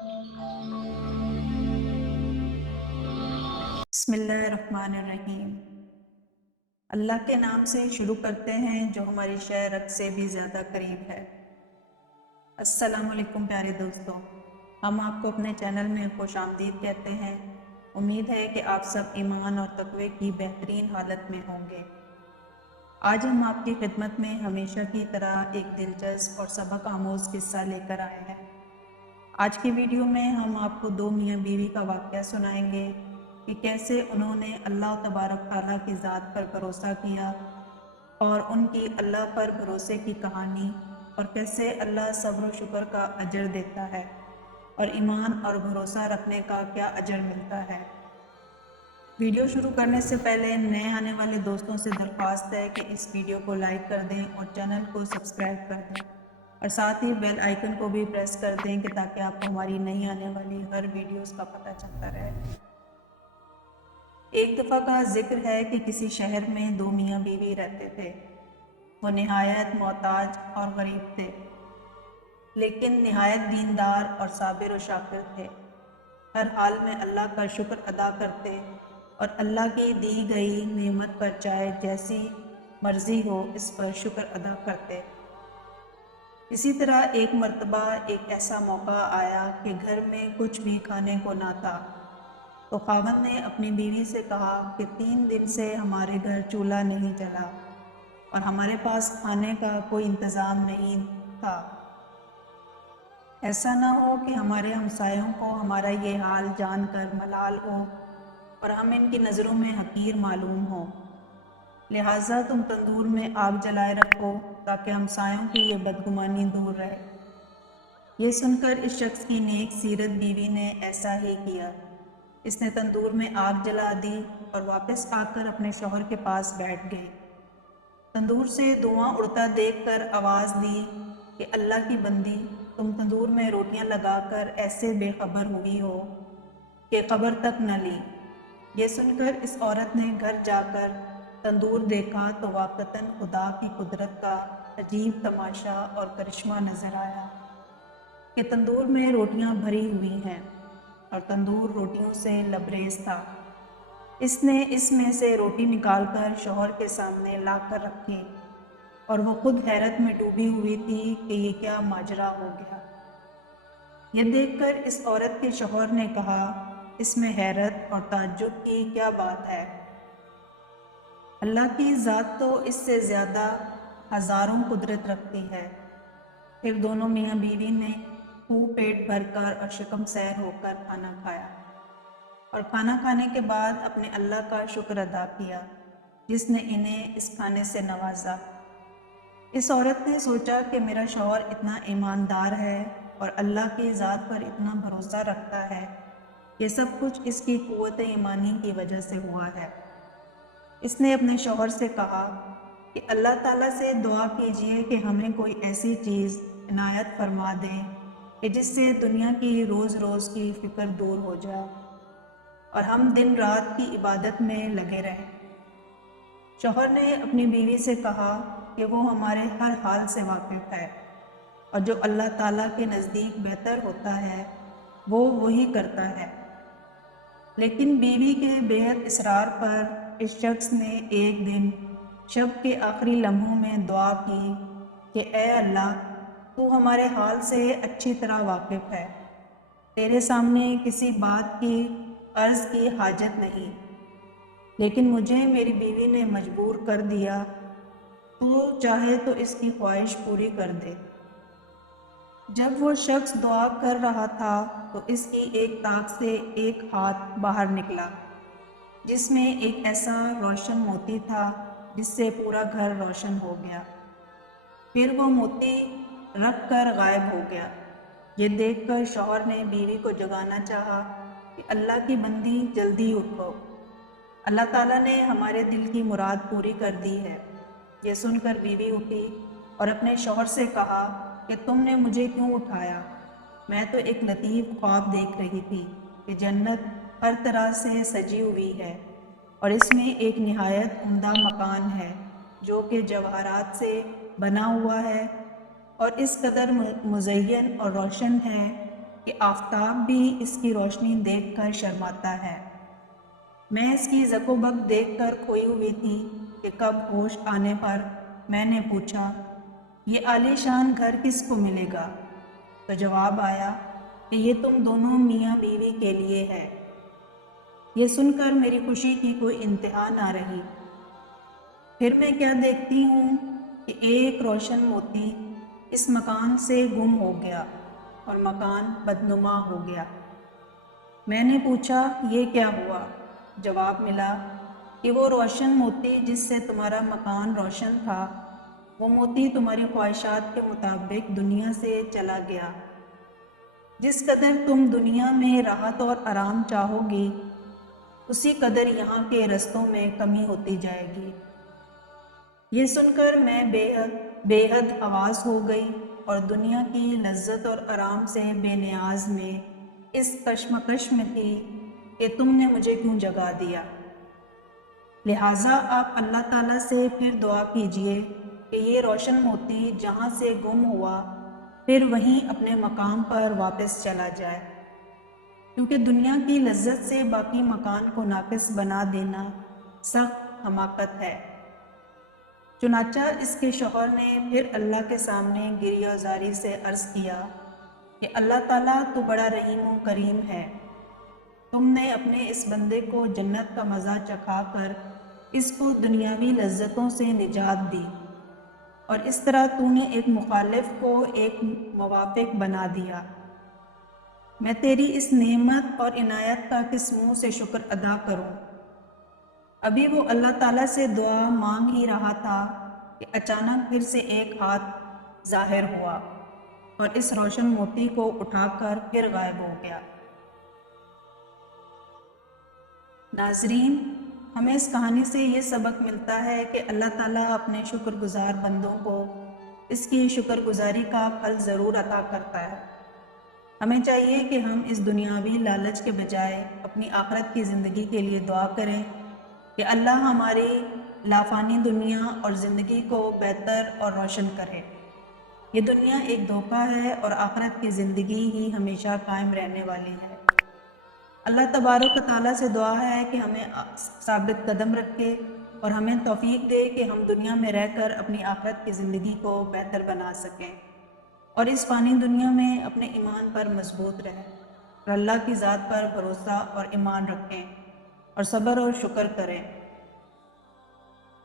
بسم اللہ الرحمن الرحیم۔ اللہ کے نام سے شروع کرتے ہیں جو ہماری شہرت سے بھی زیادہ قریب ہے۔ السلام علیکم پیارے دوستوں، ہم آپ کو اپنے چینل میں خوش آمدید کہتے ہیں۔ امید ہے کہ آپ سب ایمان اور تقوی کی بہترین حالت میں ہوں گے۔ آج ہم آپ کی خدمت میں ہمیشہ کی طرح ایک دلچسپ اور سبق آموز قصہ لے کر آئے ہیں۔ آج کی ویڈیو میں ہم آپ کو دو میاں بیوی کا واقعہ سنائیں گے کہ کیسے انہوں نے اللہ تبارک تعالیٰ کی ذات پر بھروسہ کیا اور ان کی اللہ پر بھروسے کی کہانی، اور کیسے اللہ صبر و شکر کا اجر دیتا ہے اور ایمان اور بھروسہ رکھنے کا کیا اجر ملتا ہے۔ ویڈیو شروع کرنے سے پہلے نئے آنے والے دوستوں سے درخواست ہے کہ اس ویڈیو کو لائک کر دیں اور چینل کو سبسکرائب کر دیں، اور ساتھ ہی بیل آئیکن کو بھی پریس کر دیں کہ تاکہ آپ کو ہماری نئی آنے والی ہر ویڈیوز کا پتہ چلتا رہے۔ ایک دفعہ کا ذکر ہے کہ کسی شہر میں دو میاں بیوی رہتے تھے۔ وہ نہایت محتاج اور غریب تھے، لیکن نہایت دیندار اور صابر و شاکر تھے۔ ہر حال میں اللہ کا شکر ادا کرتے اور اللہ کی دی گئی نعمت پر چاہے جیسی مرضی ہو اس پر شکر ادا کرتے۔ اسی طرح ایک مرتبہ ایک ایسا موقع آیا کہ گھر میں کچھ بھی کھانے کو نہ تھا، تو خاوند نے اپنی بیوی سے کہا کہ 3 دن سے ہمارے گھر چولہا نہیں جلا اور ہمارے پاس کھانے کا کوئی انتظام نہیں تھا۔ ایسا نہ ہو کہ ہمارے ہمسایوں کو ہمارا یہ حال جان کر ملال ہو اور ہم ان کی نظروں میں حقیر معلوم ہوں، لہٰذا تم تندور میں آگ جلائے رکھو تاکہ ہمسایوں کی یہ بدگمانی دور رہے۔ یہ سن کر اس شخص کی نیک سیرت بیوی نے ایسا ہی کیا۔ اس نے تندور میں آگ جلا دی اور واپس آ کر اپنے شوہر کے پاس بیٹھ گئی۔ تندور سے دھواں اڑتا دیکھ کر آواز دی کہ اللہ کی بندی، تم تندور میں روٹیاں لگا کر ایسے بے خبر ہوئی ہو کہ خبر تک نہ لی۔ یہ سن کر اس عورت نے گھر جا کر تندور دیکھا تو واقعتاً خدا کی قدرت کا عجیب تماشا اور کرشمہ نظر آیا کہ تندور میں روٹیاں بھری ہوئی ہیں اور تندور روٹیوں سے لبریز تھا۔ اس نے اس میں سے روٹی نکال کر شوہر کے سامنے لا کر رکھی اور وہ خود حیرت میں ڈوبی ہوئی تھی کہ یہ کیا ماجرا ہو گیا۔ یہ دیکھ کر اس عورت کے شوہر نے کہا، اس میں حیرت اور تعجب کی کیا بات ہے؟ اللہ کی ذات تو اس سے زیادہ ہزاروں قدرت رکھتی ہے۔ پھر دونوں میاں بیوی نے خوب پیٹ بھر کر اور شکم سیر ہو کر کھانا کھایا، اور کھانا کھانے کے بعد اپنے اللہ کا شکر ادا کیا جس نے انہیں اس کھانے سے نوازا۔ اس عورت نے سوچا کہ میرا شوہر اتنا ایماندار ہے اور اللہ کی ذات پر اتنا بھروسہ رکھتا ہے، یہ سب کچھ اس کی قوت ایمانی کی وجہ سے ہوا ہے۔ اس نے اپنے شوہر سے کہا کہ اللہ تعالیٰ سے دعا کیجئے کہ ہمیں کوئی ایسی چیز عنایت فرما دے کہ جس سے دنیا کی روز روز کی فکر دور ہو جائے اور ہم دن رات کی عبادت میں لگے رہیں۔ شوہر نے اپنی بیوی سے کہا کہ وہ ہمارے ہر حال سے واقف ہے اور جو اللہ تعالیٰ کے نزدیک بہتر ہوتا ہے وہ وہی کرتا ہے۔ لیکن بیوی کے بے حد اصرار پر اس شخص نے ایک دن شب کے آخری لمحوں میں دعا کی کہ اے اللہ، تو ہمارے حال سے اچھی طرح واقف ہے، تیرے سامنے کسی بات کی عرض کی حاجت نہیں، لیکن مجھے میری بیوی نے مجبور کر دیا، تو چاہے تو اس کی خواہش پوری کر دے۔ جب وہ شخص دعا کر رہا تھا تو اس کی ایک طاق سے ایک ہاتھ باہر نکلا جس میں ایک ایسا روشن موتی تھا جس سے پورا گھر روشن ہو گیا۔ پھر وہ موتی رکھ کر غائب ہو گیا۔ یہ دیکھ کر شوہر نے بیوی کو جگانا چاہا کہ اللہ کی بندی جلدی اٹھو، اللہ تعالیٰ نے ہمارے دل کی مراد پوری کر دی ہے۔ یہ سن کر بیوی اٹھی اور اپنے شوہر سے کہا کہ تم نے مجھے کیوں اٹھایا؟ میں تو ایک لطیف خواب دیکھ رہی تھی کہ جنت ہر طرح سے سجی ہوئی ہے اور اس میں ایک نہایت عمدہ مکان ہے جو کہ جواہرات سے بنا ہوا ہے اور اس قدر مزین اور روشن ہے کہ آفتاب بھی اس کی روشنی دیکھ کر شرماتا ہے۔ میں اس کی زک و بک دیکھ کر کھوئی ہوئی تھی کہ کب ہوش آنے پر میں نے پوچھا، یہ عالی شان گھر کس کو ملے گا؟ تو جواب آیا کہ یہ تم دونوں میاں بیوی کے لیے ہے۔ یہ سن کر میری خوشی کی کوئی انتہا نہ رہی۔ پھر میں کیا دیکھتی ہوں کہ ایک روشن موتی اس مکان سے گم ہو گیا اور مکان بدنما ہو گیا۔ میں نے پوچھا، یہ کیا ہوا؟ جواب ملا کہ وہ روشن موتی جس سے تمہارا مکان روشن تھا، وہ موتی تمہاری خواہشات کے مطابق دنیا سے چلا گیا۔ جس قدر تم دنیا میں راحت اور آرام چاہو گی، اسی قدر یہاں کے رستوں میں کمی ہوتی جائے گی۔ یہ سن کر میں بے حد حواس ہو گئی اور دنیا کی لذت اور آرام سے بے نیاز میں اس کشمکش میں تھی کہ تم نے مجھے کیوں جگا دیا۔ لہٰذا آپ اللہ تعالیٰ سے پھر دعا کیجئے کہ یہ روشن موتی جہاں سے گم ہوا پھر وہیں اپنے مقام پر واپس چلا جائے، کیونکہ دنیا کی لذت سے باقی مکان کو ناقص بنا دینا سخت حماقت ہے۔ چنانچہ اس کے شوہر نے پھر اللہ کے سامنے گریہ زاری سے عرض کیا کہ اللہ تعالیٰ تو بڑا رحیم و کریم ہے، تم نے اپنے اس بندے کو جنت کا مزہ چکھا کر اس کو دنیاوی لذتوں سے نجات دی، اور اس طرح تو نے ایک مخالف کو ایک موافق بنا دیا۔ میں تیری اس نعمت اور عنایت کا کس منہ سے شکر ادا کروں؟ ابھی وہ اللہ تعالیٰ سے دعا مانگ ہی رہا تھا کہ اچانک پھر سے ایک ہاتھ ظاہر ہوا اور اس روشن موتی کو اٹھا کر پھر غائب ہو گیا۔ ناظرین، ہمیں اس کہانی سے یہ سبق ملتا ہے کہ اللہ تعالیٰ اپنے شکر گزار بندوں کو اس کی شکر گزاری کا پھل ضرور عطا کرتا ہے۔ ہمیں چاہیے کہ ہم اس دنیاوی لالچ کے بجائے اپنی آخرت کی زندگی کے لیے دعا کریں کہ اللہ ہماری لافانی دنیا اور زندگی کو بہتر اور روشن کرے۔ یہ دنیا ایک دھوکہ ہے اور آخرت کی زندگی ہی ہمیشہ قائم رہنے والی ہے۔ اللہ تبارک و تعالیٰ سے دعا ہے کہ ہمیں ثابت قدم رکھے اور ہمیں توفیق دے کہ ہم دنیا میں رہ کر اپنی آخرت کی زندگی کو بہتر بنا سکیں اور اس فانی دنیا میں اپنے ایمان پر مضبوط رہیں اور اللہ کی ذات پر بھروسہ اور ایمان رکھیں اور صبر اور شکر کریں۔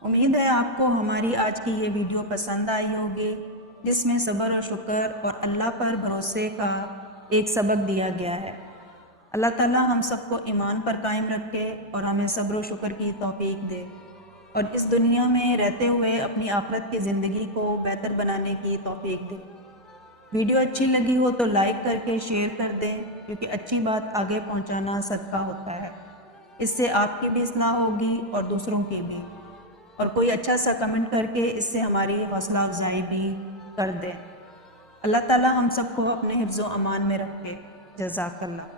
امید ہے آپ کو ہماری آج کی یہ ویڈیو پسند آئی ہوگی، جس میں صبر اور شکر اور اللہ پر بھروسے کا ایک سبق دیا گیا ہے۔ اللہ تعالیٰ ہم سب کو ایمان پر قائم رکھے اور ہمیں صبر و شکر کی توفیق دے اور اس دنیا میں رہتے ہوئے اپنی آخرت کی زندگی کو بہتر بنانے کی توفیق دے۔ ویڈیو اچھی لگی ہو تو لائک کر کے شیئر کر دیں، کیونکہ اچھی بات آگے پہنچانا صدقہ ہوتا ہے۔ اس سے آپ کی بھی اصلاح ہوگی اور دوسروں کی بھی، اور کوئی اچھا سا کمنٹ کر کے اس سے ہماری حوصلہ افزائی بھی کر دیں۔ اللہ تعالیٰ ہم سب کو اپنے حفظ و امان میں رکھے۔ جزاک اللہ۔